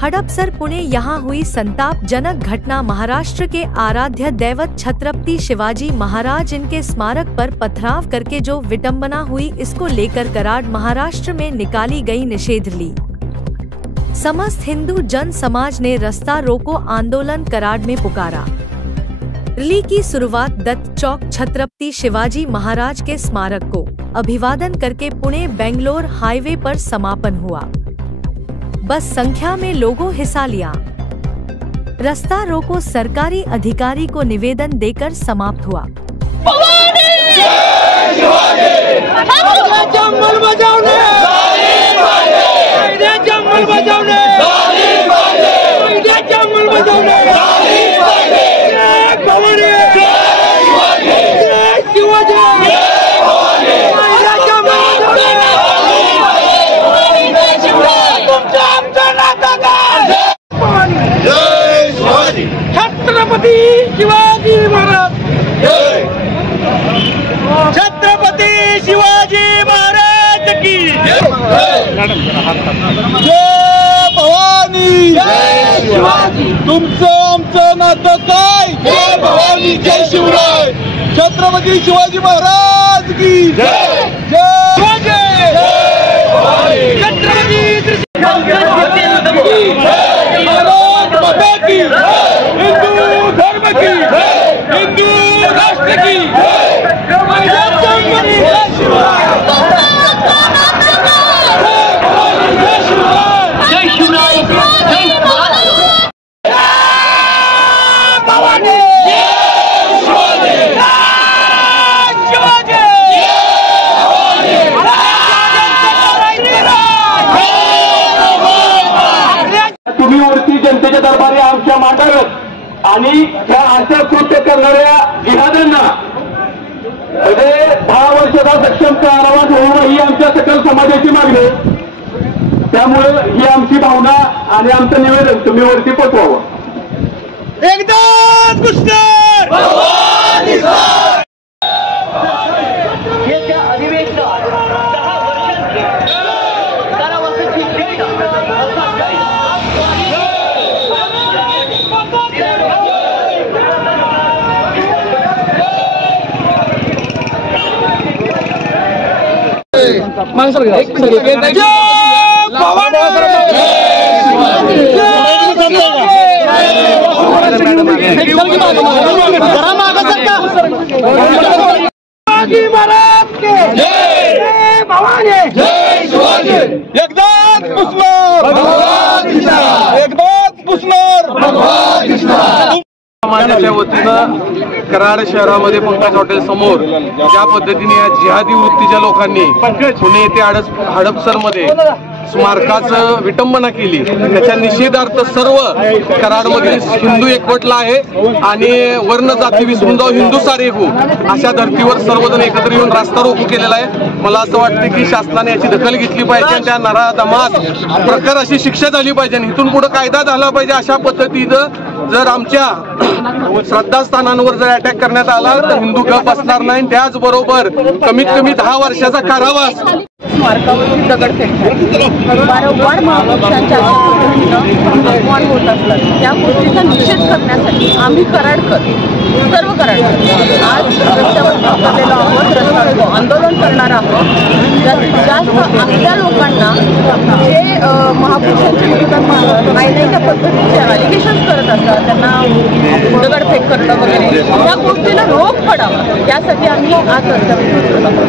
हड़पसर पुणे यहाँ हुई संतापजनक घटना। महाराष्ट्र के आराध्य दैवत छत्रपति शिवाजी महाराज इनके स्मारक पर पथराव करके जो विटंबना हुई, इसको लेकर कराड़ महाराष्ट्र में निकाली गई निषेध रैली। समस्त हिंदू जन समाज ने रास्ता रोको आंदोलन कराड़ में पुकारा। रैली की शुरुआत दत्त चौक छत्रपति शिवाजी महाराज के स्मारक को अभिवादन करके पुणे बेंगलोर हाईवे पर समापन हुआ। बस संख्या में लोगों हिस्सा लिया। रास्ता रोको सरकारी अधिकारी को निवेदन देकर समाप्त हुआ। छत्रपति शिवाजी महाराज जय। छत्रपति शिवाजी महाराज की जय। जय भवानी जय शिवाजी। तुमचं आमचं नातं काय? जय भवानी जय शिवराय। छत्रपती शिवाजी महाराज की जय। जय जय भवानी। छत्रपती हिंदू धर्म की, हिंदू राष्ट्र की जय शिवराय। भवानी तुम्ही वरती जनतेच्या दरबारी आमच्या मांडाव्यात आणि त्या असं कृत्य करणाऱ्या जिहाद्यांना म्हणजे 10 वर्षाचा सक्षम कारावास होणं ही आमच्या सकल समाजाची मागणी। त्यामुळे ही आमची भावना आणि आमचं निवेदन तुम्ही वरती पोचवावं। एकदाच घुसणार भवानी सर। येत्या अधिवेशनात 10 वर्षांची कारावासाची एकदाच पुसणार। समाजाच्या वतीनं कराड शहरामध्ये पंकज हॉटेल समोर ज्या पद्धतीने या जिहादी वृत्तीच्या लोकांनी पुणे येथे हडपसरमध्ये स्मारकाचं विटंबना केली, त्याच्या निषेधार्थ सर्व कराडमधील हिंदू एकवटला आहे आणि वर्ण जाती विसरून जाऊ हिंदू सारे हो अशा धर्तीवर सर्वजण एकत्र येऊन रास्ता रोको केलेला आहे। मला असं वाटतं की शासनाने याची दखल घेतली पाहिजे आणि त्या नराधमास प्रकार अशी शिक्षा झाली पाहिजे आणि इथून पुढे कायदा झाला पाहिजे। अशा पद्धतीनं जर आमच्या श्रद्धास्थानांवर जर अटॅक करण्यात आला तर हिंदू गप बसणार नाही। त्याचबरोबर कमीत कमी 10 वर्षाचा कारावास। स्मारकावरती दगडफेक वारंवार महापुरुषांच्या अपमान होत असतात, त्या गोष्टीचा निषेध करण्यासाठी आम्ही कराडकर सर्व कराडकर आज रस्त्यावर उतरलेलो आहोत। रस्ता रोको आंदोलन करणार आहोत। जास्तीत जास्त आपल्या लोकांना जे महापुरुषांच्या विरोधात त्या पद्धतीचे अलिगेशन करत असतात, त्यांना दगडफेक करणं वगैरे, या गोष्टीला रोख पडावा यासाठी आम्ही आज रस्त्यावर उतरलो आहोत।